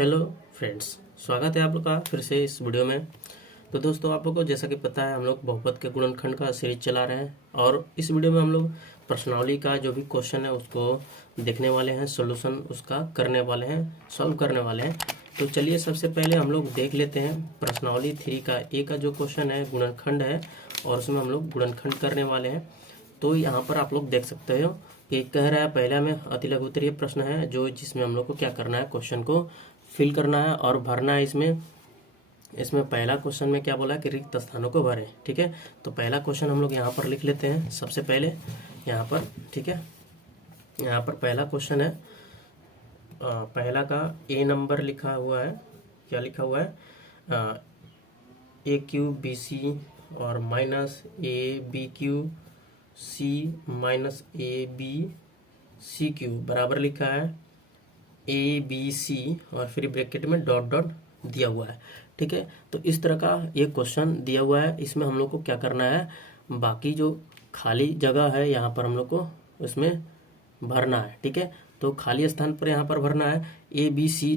Hello friends, स्वागत है आप लोग का फिर से इस वीडियो में। तो दोस्तों, आप लोग को जैसा कि पता है, हम लोग बहुपद के गुणनखंड का सीरीज चला रहे हैं और इस वीडियो में हम लोग प्रश्नावली का जो भी क्वेश्चन है उसको देखने वाले हैं, सॉल्यूशन उसका करने वाले हैं, सॉल्व करने वाले हैं। तो चलिए सबसे पहले हम लोग देख लेते हैं प्रश्नावली 3 का ए का जो क्वेश्चन है गुणनखंड है और उसमें हम लोग गुणनखंड करने वाले हैं। तो यहाँ पर आप लोग देख सकते हो कि कह रहा है पहला में अति लघु उत्तरीय प्रश्न है जो जिसमें हम लोग को क्या करना है, क्वेश्चन को फिल करना है और भरना है। इसमें पहला क्वेश्चन में क्या बोला है कि रिक्त स्थानों को भरें। ठीक है, तो पहला क्वेश्चन हम लोग यहाँ पर लिख लेते हैं सबसे पहले यहाँ पर। ठीक है, यहाँ पर पहला क्वेश्चन है, पहला का ए नंबर लिखा हुआ है। क्या लिखा हुआ है? ए क्यू बी सी और minus A B Q C minus A B C Q बराबर लिखा है ए बी सी और फिर ब्रैकेट में डॉट डॉट दिया हुआ है। ठीक है, तो इस तरह का ये क्वेश्चन दिया हुआ है। इसमें हम लोग को क्या करना है, बाकी जो खाली जगह है यहाँ पर हम लोग को उसमें भरना है। ठीक है, तो खाली स्थान पर यहाँ पर भरना है। ए बी सी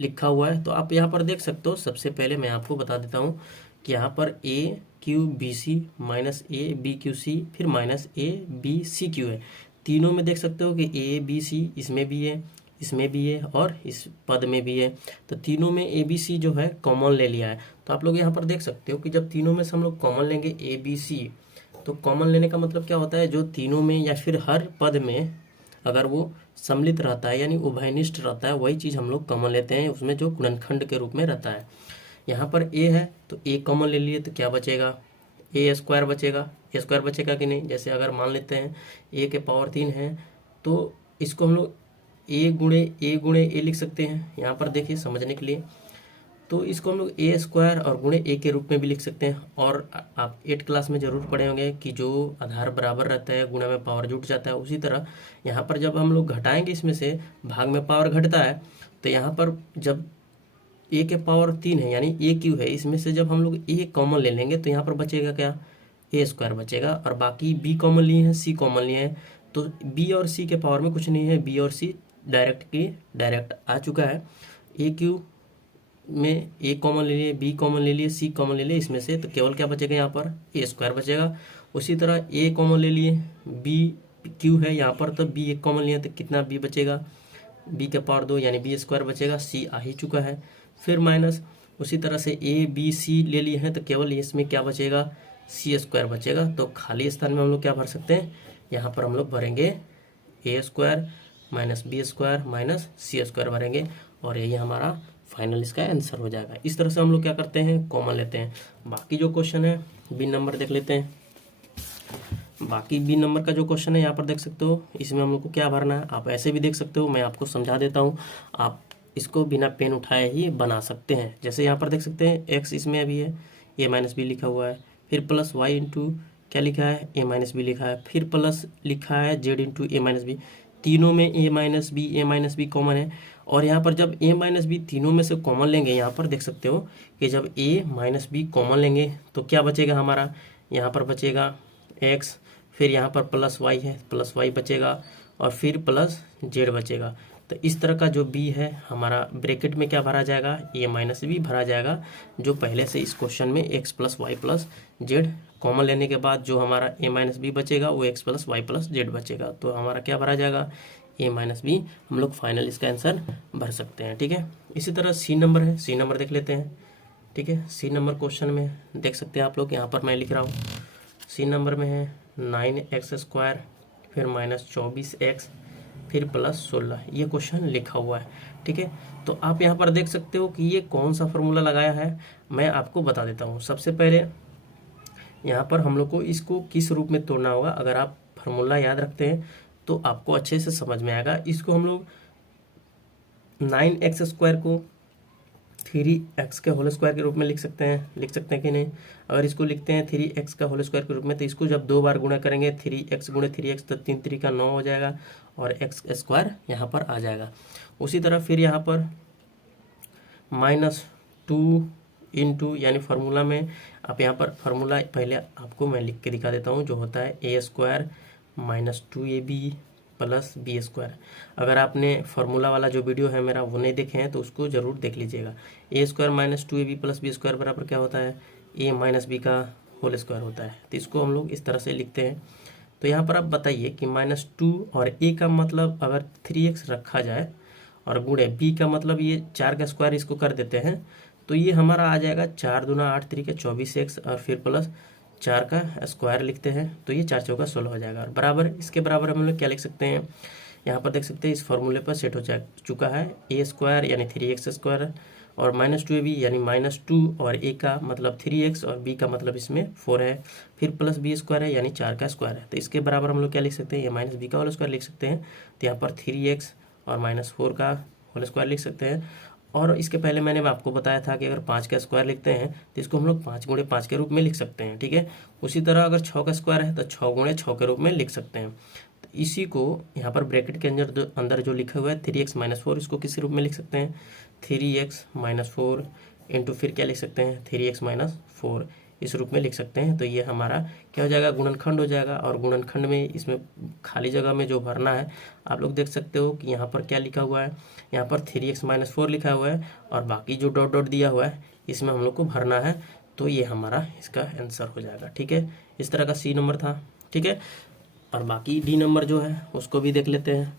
लिखा हुआ है तो आप यहाँ पर देख सकते हो। सबसे पहले मैं आपको बता देता हूँ कि यहाँ पर a q B c minus A B Q c फिर minus A B C q है। तीनों में देख सकते हो कि ए बी सी इसमें भी है, इसमें भी है और इस पद में भी है। तो तीनों में ए बी सी जो है कॉमन ले लिया है। तो आप लोग यहाँ पर देख सकते हो कि जब तीनों में से हम लोग कॉमन लेंगे ए बी सी, तो कॉमन लेने का मतलब क्या होता है, जो तीनों में या फिर हर पद में अगर वो सम्मिलित रहता है यानी उभयनिष्ठ रहता है वही चीज़ हम लोग कॉमन लेते हैं, उसमें जो गुणनखंड के रूप में रहता है। यहाँ पर ए है तो ए कॉमन ले लिए तो क्या बचेगा, ए स्क्वायर बचेगा। ए स्क्वायर बचेगा कि नहीं? जैसे अगर मान लेते हैं ए के पावर 3 है तो इसको हम लोग ए गुणे ए लिख सकते हैं। यहाँ पर देखिए समझने के लिए, तो इसको हम लोग ए स्क्वायर और गुणे ए के रूप में भी लिख सकते हैं। और आप 8 क्लास में जरूर पढ़े होंगे कि जो आधार बराबर रहता है गुणा में पावर जुट जाता है। उसी तरह यहाँ पर जब हम लोग घटाएंगे इसमें से भाग में पावर घटता है, तो यहाँ पर जब ए के पावर 3 है यानी ए क्यू है, इसमें से जब हम लोग ए कॉमन ले लेंगे तो यहाँ पर बचेगा क्या, ए स्क्वायर बचेगा। और बाकी बी कॉमन लिए हैं, सी कॉमन लिए हैं, तो बी और सी के पावर में कुछ नहीं है, बी और सी डायरेक्ट आ चुका है। ए क्यू में ए कॉमन ले लिए, बी कॉमन ले लिए, सी कॉमन ले लिए इसमें से, तो केवल क्या बचेगा यहाँ पर ए स्क्वायर बचेगा। उसी तरह ए कॉमन ले लिए, बी क्यू है यहाँ पर तो बी एक कॉमन लिए तो कितना बी बचेगा, बी के पावर 2 यानी बी स्क्वायर बचेगा। सी आ ही चुका है, फिर माइनस उसी तरह से ए बी सी ले लिए हैं तो केवल इसमें क्या बचेगा, सी स्क्वायर बचेगा। तो खाली स्थान में हम लोग क्या भर सकते हैं, यहाँ पर हम लोग भरेंगे a square minus b square minus c square भरेंगे और यही हमारा फाइनल इसका आंसर हो जाएगा। इस तरह से हम लोग क्या करते हैं, कॉमन लेते हैं। बाकी जो क्वेश्चन है बी नंबर देख लेते हैं। बाकी बी नंबर का जो क्वेश्चन है यहाँ पर देख सकते हो, इसमें हम लोग को क्या भरना है, आप ऐसे भी देख सकते हो, मैं आपको समझा देता हूँ। आप इसको बिना पेन उठाए ही बना सकते हैं। जैसे यहाँ पर देख सकते हैं एक्स इसमें अभी है, ए माइनस बी लिखा हुआ है, फिर प्लस वाई इंटू क्या लिखा है, ए माइनस बी लिखा है, फिर प्लस लिखा है जेड इंटू ए माइनस बी। तीनों में ए माइनस बी कॉमन है। और यहाँ पर जब ए माइनस बी तीनों में से कॉमन लेंगे, यहाँ पर देख सकते हो कि जब ए माइनस बी कॉमन लेंगे तो क्या बचेगा हमारा, यहाँ पर बचेगा एक्स, फिर यहाँ पर प्लस वाई है, प्लस वाई बचेगा और फिर प्लस जेड बचेगा। तो इस तरह का जो बी है हमारा ब्रैकेट में क्या भरा जाएगा, ए माइनस बी भरा जाएगा, जो पहले से इस क्वेश्चन में X plus Y plus Z common लेने के बाद जो हमारा ए माइनस बी बचेगा वो X plus Y plus Z बचेगा। तो हमारा क्या भरा जाएगा, ए माइनस बी। हम लोग फाइनल इसका आंसर भर सकते हैं। ठीक है, इसी तरह सी नंबर है, सी नंबर देख लेते हैं। ठीक है, सी नंबर क्वेश्चन में देख सकते हैं आप लोग, यहाँ पर मैं लिख रहा हूँ सी नंबर में है 9x स्क्वायर फिर माइनस 24x फिर प्लस 16, ये क्वेश्चन लिखा हुआ है। ठीक है, तो आप यहाँ पर देख सकते हो कि ये कौन सा फॉर्मूला लगाया है, मैं आपको बता देता हूँ। सबसे पहले यहाँ पर हम लोग को इसको किस रूप में तोड़ना होगा, अगर आप फार्मूला याद रखते हैं तो आपको अच्छे से समझ में आएगा। इसको हम लोग 9x स्क्वायर को 3x के होल स्क्वायर के रूप में लिख सकते हैं कि नहीं? अगर इसको लिखते हैं 3x का होल स्क्वायर के रूप में तो इसको जब 2 बार गुणा करेंगे 3x गुणे 3x तो 3 3 का 9 हो जाएगा और x स्क्वायर यहाँ पर आ जाएगा। उसी तरह फिर यहाँ पर -2 इंटू यानी फार्मूला में आप यहाँ पर फार्मूला पहले आपको मैं लिख के दिखा देता हूँ, जो होता है a square minus 2ab plus b square. अगर आपने फार्मूला वाला जो वीडियो है मेरा वो नहीं देखे हैं तो उसको ज़रूर देख लीजिएगा। A square minus 2ab plus b square बराबर क्या होता है, ए माइनस बी का होल स्क्वायर होता है। तो इसको हम लोग इस तरह से लिखते हैं। तो यहाँ पर आप बताइए कि -2 और ए का मतलब अगर 3x रखा जाए और गुणे बी का मतलब ये 4 का स्क्वायर इसको कर देते हैं तो ये हमारा आ जाएगा 4 दूना 8 3 के 24x और फिर प्लस 4 का स्क्वायर लिखते हैं तो ये 4 चौका 16 हो जाएगा। और बराबर इसके बराबर हम लोग क्या लिख सकते हैं, यहाँ पर देख सकते हैं इस फॉर्मूले पर सेट हो चुका है ए स्क्वायर यानी 3x स्क्वायर और -2ab यानी -2 और ए का मतलब 3x और बी का मतलब इसमें 4 है, फिर प्लस बी स्क्वायर है यानी 4 का स्क्वायर है। तो इसके बराबर हम लोग क्या लिख सकते हैं, ये माइनस बी का होल स्क्वायर लिख सकते हैं। तो यहाँ पर 3x और -4 का होल स्क्वायर लिख सकते हैं। और इसके पहले मैंने आपको बताया था कि अगर 5 का स्क्वायर लिखते हैं तो इसको हम लोग 5 गुणे 5 के रूप में लिख सकते हैं, ठीक है। उसी तरह अगर 6 का स्क्वायर है तो 6 गुणे 6 के रूप में लिख सकते हैं। तो इसी को यहाँ पर ब्रैकेट के अंदर जो लिखा हुआ है 3x - 4 इसको किस रूप में लिख सकते हैं, 3x - 4 इंटू फिर क्या लिख सकते हैं 3x - 4 इस रूप में लिख सकते हैं। तो ये हमारा क्या हो जाएगा, गुणनखंड हो जाएगा। और गुणनखंड में इसमें खाली जगह में जो भरना है आप लोग देख सकते हो कि यहाँ पर क्या लिखा हुआ है, यहाँ पर 3x - 4 लिखा हुआ है और बाकी जो डॉट डॉट दिया हुआ है इसमें हम लोग को भरना है। तो ये हमारा इसका आंसर हो जाएगा, ठीक है। इस तरह का सी नंबर था, ठीक है। और बाकी डी नंबर जो है उसको भी देख लेते हैं।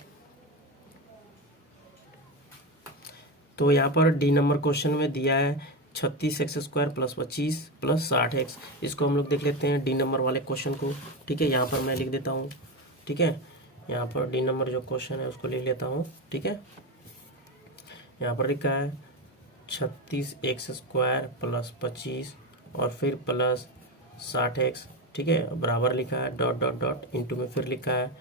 तो यहाँ पर डी नंबर क्वेश्चन में दिया है 36x² + 25 + 60x। इसको हम लोग देख लेते हैं डी नंबर वाले क्वेश्चन को, ठीक है। यहाँ पर मैं लिख देता हूँ, ठीक है। यहाँ पर डी नंबर जो क्वेश्चन है उसको लिख लेता हूँ, ठीक है। यहाँ पर लिखा है 36x² + 25 और फिर प्लस 60x, ठीक है, बराबर लिखा है डॉट डॉट डॉट इंटू में फिर लिखा है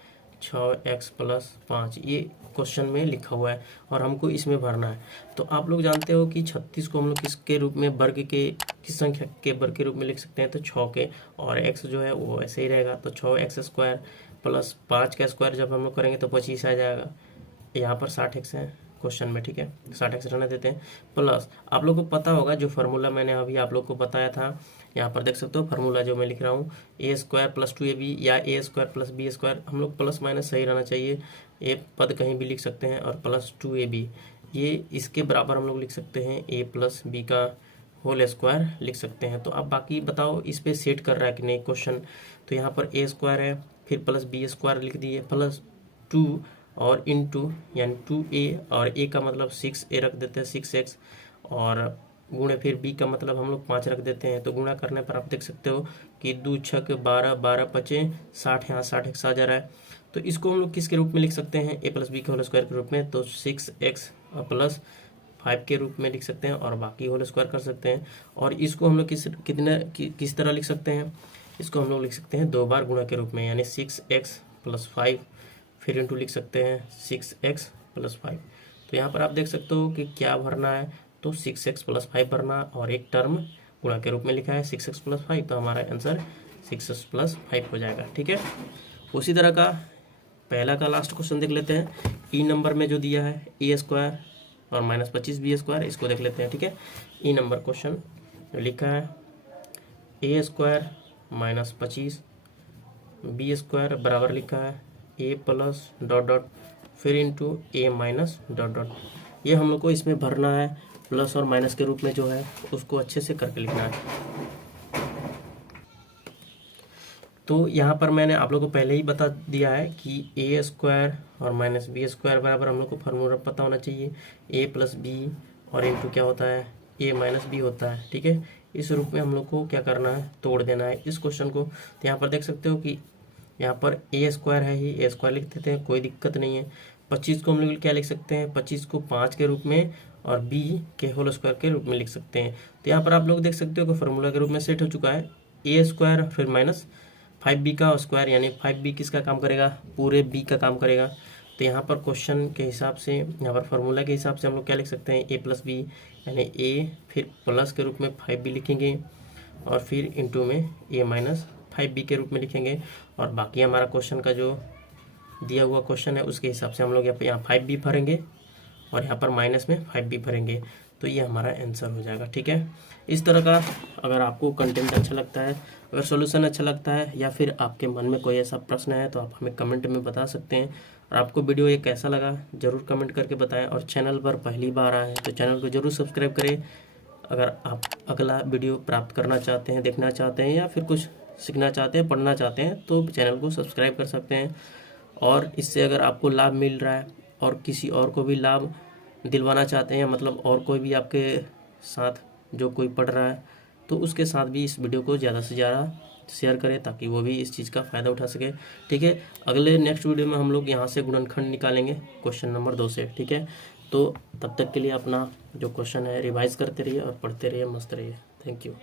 6x + 5। ये क्वेश्चन में लिखा हुआ है और हमको इसमें भरना है। तो आप लोग जानते हो कि 36 को हम लोग किसके रूप में, वर्ग के किस संख्या के वर्ग के रूप में लिख सकते हैं, तो 6 के, और x जो है वो ऐसे ही रहेगा। तो 6x² + 5 का स्क्वायर जब हम लोग करेंगे तो 25 आ जाएगा। यहाँ पर 60x है क्वेश्चन में, ठीक है, 60x रहने देते हैं। प्लस आप लोग को पता होगा जो फार्मूला मैंने अभी आप लोग को बताया था, यहाँ पर देख सकते हो फार्मूला जो मैं लिख रहा हूँ, a² + 2ab या a² + b²। हम लोग प्लस माइनस सही रहना चाहिए, ए पद कहीं भी लिख सकते हैं और प्लस 2ab ये इसके बराबर हम लोग लिख सकते हैं a + b का होल स्क्वायर लिख सकते हैं। तो अब बाकी बताओ इस पे सेट कर रहा है कि नहीं क्वेश्चन। तो यहाँ पर a² है, फिर प्लस b² लिख दिए, प्लस 2 और इंटू यानी 2a और a का मतलब 6a रख देते हैं 6x और गुणे फिर b का मतलब हम लोग 5 रख देते हैं। तो गुणा करने पर आप देख सकते हो कि 2 × 6 = 12, 12 × 5 = 60, यहाँ 60x आ जा रहा है। तो इसको हम लोग किसके रूप में लिख सकते हैं, a + b के होल स्क्वायर के रूप में। तो 6x + 5 के रूप में लिख सकते हैं और बाकी होल स्क्वायर कर सकते हैं। और इसको हम लोग किस तरह लिख सकते हैं, इसको हम लोग लिख सकते हैं 2 बार गुणा के रूप में, यानी 6x + 5 फिर इंटू लिख सकते हैं 6x + 5। तो यहाँ पर आप देख सकते हो कि क्या भरना है, तो 6x + 5 भरना और एक टर्म गुणा के रूप में लिखा है 6x + 5। तो हमारा आंसर 6x + 5 हो जाएगा, ठीक है। उसी तरह का पहला का लास्ट क्वेश्चन देख लेते हैं। ई नंबर में जो दिया है a² और -25b², इसको देख लेते हैं, ठीक है। ई नंबर क्वेश्चन लिखा है a² - 25 b² बराबर लिखा है a + डॉट डॉट फिर इंटू a - डॉट डॉट। ये हम लोग को इसमें भरना है, प्लस और माइनस के रूप में जो है उसको अच्छे से करके लिखना है। तो यहाँ पर मैंने आप लोग को पहले ही बता दिया है कि a² और -b² बराबर हम लोग को फार्मूला पता होना चाहिए, a + b और इंटू क्या होता है a - b होता है, ठीक है। इस रूप में हम लोग को क्या करना है, तोड़ देना है इस क्वेश्चन को। तो यहाँ पर देख सकते हो कि यहाँ पर a² है ही, a² लिख देते हैं, कोई दिक्कत नहीं है। 25 को हम लोग क्या लिख सकते हैं, 25 को 5 के रूप में और b के होल स्क्वायर के रूप में लिख सकते हैं। तो यहाँ पर आप लोग देख सकते हो कि फार्मूला के रूप में सेट हो चुका है, a² फिर -5b का स्क्वायर, यानी 5b किसका काम करेगा, पूरे b का काम करेगा। तो यहाँ पर क्वेश्चन के हिसाब से, यहाँ पर फार्मूला के हिसाब से हम लोग क्या लिख सकते हैं, a + b यानी a फिर प्लस के रूप में 5b लिखेंगे और फिर इंटू में a - 5b के रूप में लिखेंगे। और बाकी हमारा क्वेश्चन का जो दिया हुआ क्वेश्चन है उसके हिसाब से हम लोग यहाँ 5b भरेंगे और यहाँ पर माइनस में 5b भरेंगे। तो ये हमारा आंसर हो जाएगा, ठीक है। इस तरह का अगर आपको कंटेंट अच्छा लगता है, अगर सॉल्यूशन अच्छा लगता है या फिर आपके मन में कोई ऐसा प्रश्न है तो आप हमें कमेंट में बता सकते हैं। और आपको वीडियो ये कैसा लगा ज़रूर कमेंट करके बताएं, और चैनल पर पहली बार आए हैं तो चैनल को ज़रूर सब्सक्राइब करें। अगर आप अगला वीडियो प्राप्त करना चाहते हैं, देखना चाहते हैं, या फिर कुछ सीखना चाहते हैं, पढ़ना चाहते हैं, तो चैनल को सब्सक्राइब कर सकते हैं। और इससे अगर आपको लाभ मिल रहा है और किसी और को भी लाभ दिलवाना चाहते हैं, मतलब और कोई भी आपके साथ जो कोई पढ़ रहा है, तो उसके साथ भी इस वीडियो को ज़्यादा से ज़्यादा शेयर करें ताकि वो भी इस चीज़ का फ़ायदा उठा सके। ठीक है, अगले नेक्स्ट वीडियो में हम लोग यहाँ से गुणनखंड निकालेंगे क्वेश्चन नंबर 2 से। ठीक है, तो तब तक के लिए अपना जो क्वेश्चन है रिवाइज करते रहिए और पढ़ते रहिए, मस्त रहिए। Thank you.